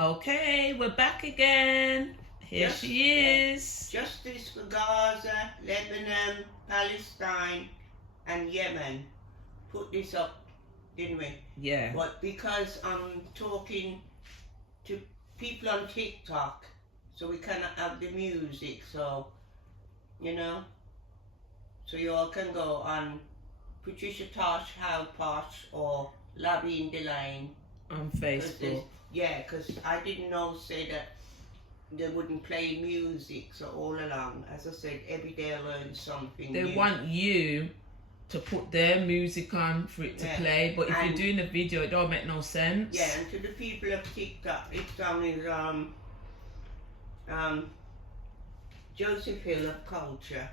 Okay, we're back again. Here she is. Justice for Gaza, Lebanon, Palestine, and Yemen. Put this up, didn't we? Yeah. But because I'm talking to people on TikTok, so we cannot have the music, so, so you all can go on Patricia Tosh, How Posh, or Labby in the Line. On Facebook. Because I didn't know, say that they wouldn't play music, so all along, as I said, every day I learn something They new. want you to put their music on for it to play, but if you're doing a video, it don't make no sense. Yeah, and to the people of TikTok, this song is Joseph Hill of Culture,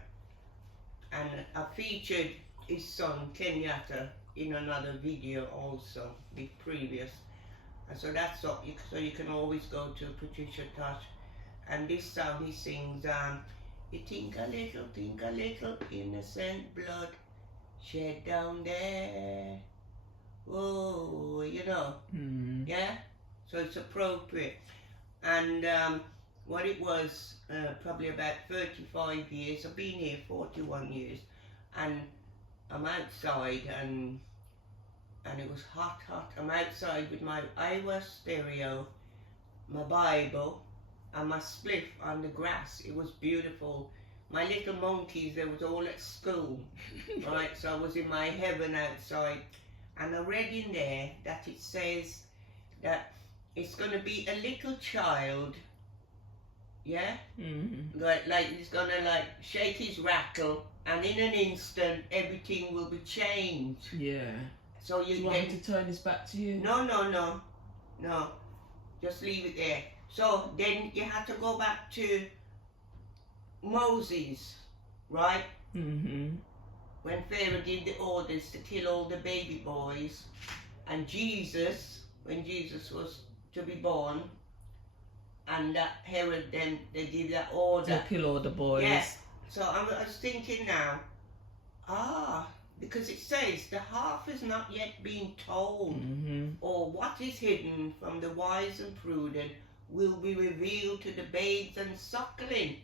and I featured his son Kenyatta in another video also, the previous. And so that's up, so you can always go to Patricia Tosh. And this song he sings, you think a little innocent blood shed down there. Oh, yeah? So it's appropriate. And what it was, probably about 35 years, I've been here 41 years, and I'm outside and it was hot. I'm outside with my Iowa stereo, my Bible, and my spliff on the grass. It was beautiful. My little monkeys, they was all at school, right? So I was in my heaven outside, and I read in there that it says that it's going to be a little child, yeah? Mm-hmm. Like he's going to shake his rattle, and in an instant, everything will be changed. Yeah. So Do you want me to turn this back to you? No. Just leave it there. So then you had to go back to Moses, right? Mm-hmm. When Pharaoh gave the orders to kill all the baby boys, and Jesus, when Jesus was to be born, and that Herod, then they give that order to kill all the boys. Yeah. So I was thinking now, because it says the half has not yet been told, or what is hidden from the wise and prudent will be revealed to the babes and suckling,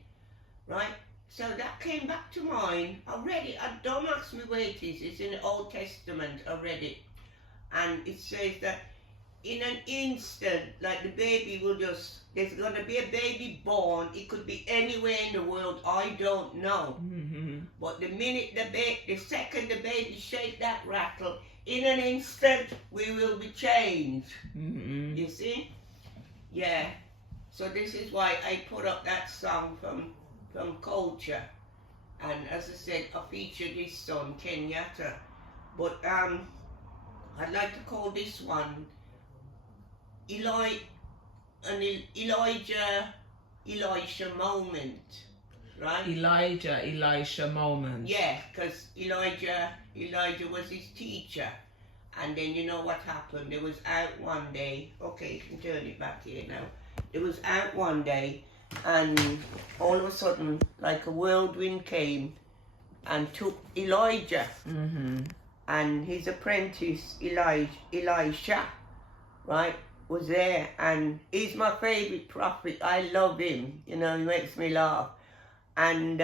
right? So that came back to mind. I read it. Don't ask me where it is. It's in the Old Testament. I read it, and it says that in an instant, like the baby will just, there's going to be a baby born. It could be anywhere in the world. I don't know. But the minute the second the baby shake that rattle, in an instant we will be changed. You see? Yeah. So this is why I put up that song from Culture. And as I said, I featured this son, Kenyatta. But I'd like to call this one Elisha moment. Right? Elisha moment. Yeah, because Elijah was his teacher. And then you know what happened? They was out one day. Okay, you can turn it back here now. They was out one day, and all of a sudden, like a whirlwind came and took Elijah and his apprentice Elisha, right, was there. And he's my favorite prophet. I love him. He makes me laugh. And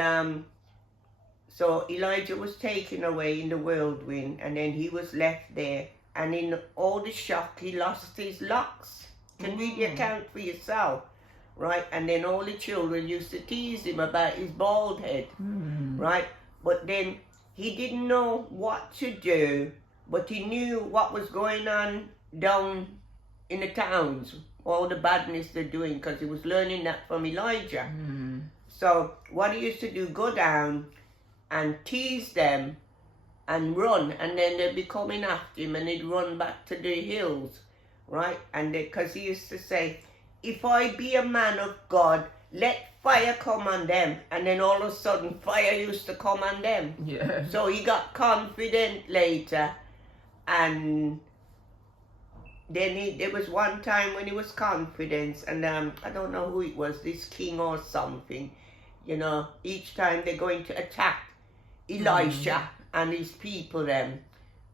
so Elijah was taken away in the whirlwind, and then he was left there. And in all the shock, he lost his locks. Can read the account for yourself, right? And then all the children used to tease him about his bald head, right? But then he didn't know what to do, but he knew what was going on down in the towns, all the badness they're doing, because he was learning that from Elijah. So what he used to do, go down and tease them and run, and then they'd be coming after him, and he'd run back to the hills, right? And because he used to say, if I be a man of God, let fire come on them. And then all of a sudden fire used to come on them. Yeah. So he got confident later, and then there was one time when he was confident, and I don't know who it was, this king or something, each time they're going to attack Elisha and his people,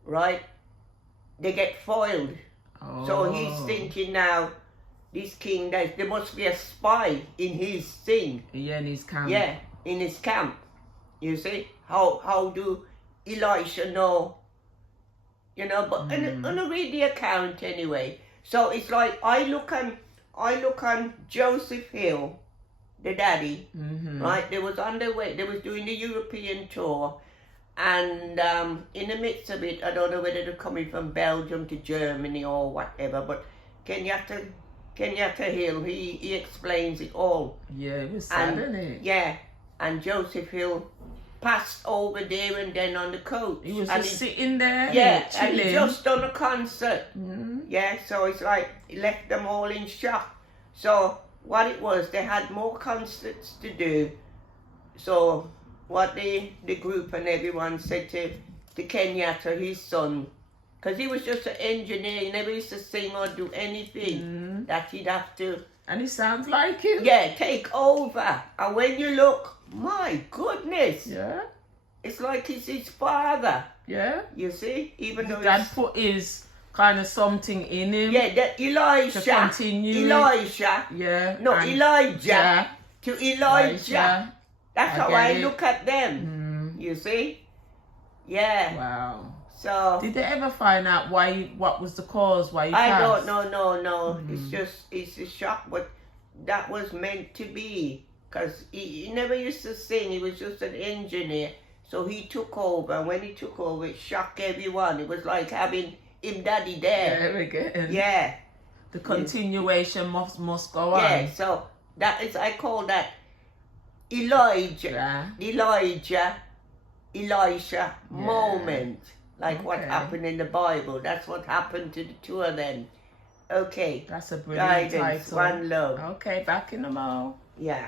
right, they get foiled. So he's thinking now, this king, there must be a spy in his thing. Yeah, in his camp. Yeah, in his camp. You see? How do Elisha know? You know, but and I read the account anyway. So it's like I look on Joseph Hill, the daddy, right? They was on their way. They was doing the European tour, and in the midst of it, I don't know whether they're coming from Belgium to Germany or whatever. But Kenyatta Hill, he explains it all. Yeah, it was sad, isn't it? Yeah, and Joseph Hill passed over there and then on the coach. He was just sitting there, yeah, chilling. and he just done a concert. Yeah, so it's like it left them all in shock. So what it was, they had more concerts to do. So what the group and everyone said to Kenyatta, his son, because he was just an engineer, he never used to sing or do anything, that he'd have to. And he sounds like him. Yeah, take over. And when you look, my goodness. Yeah. It's like it's his father. Yeah. You see? Even though Dad put his kind of something in him. Yeah, that Elisha. To continue. Elisha. Yeah. No, Elijah. To Elijah. Elisha. That's how I look at them. You see? Yeah. Wow. So did they ever find out what was the cause why he I passed? don't know, no. It's a shock, but that was meant to be. Because he never used to sing, he was just an engineer. So he took over, and when he took over, it shocked everyone. It was like having him daddy there. There again. Yeah. The continuation must go on. Yeah, so that is, I call that Elisha moment. Like what happened in the Bible. That's what happened to the two of them. Okay. That's a brilliant Guidance, title. one love. Okay, back in the mall. Yeah.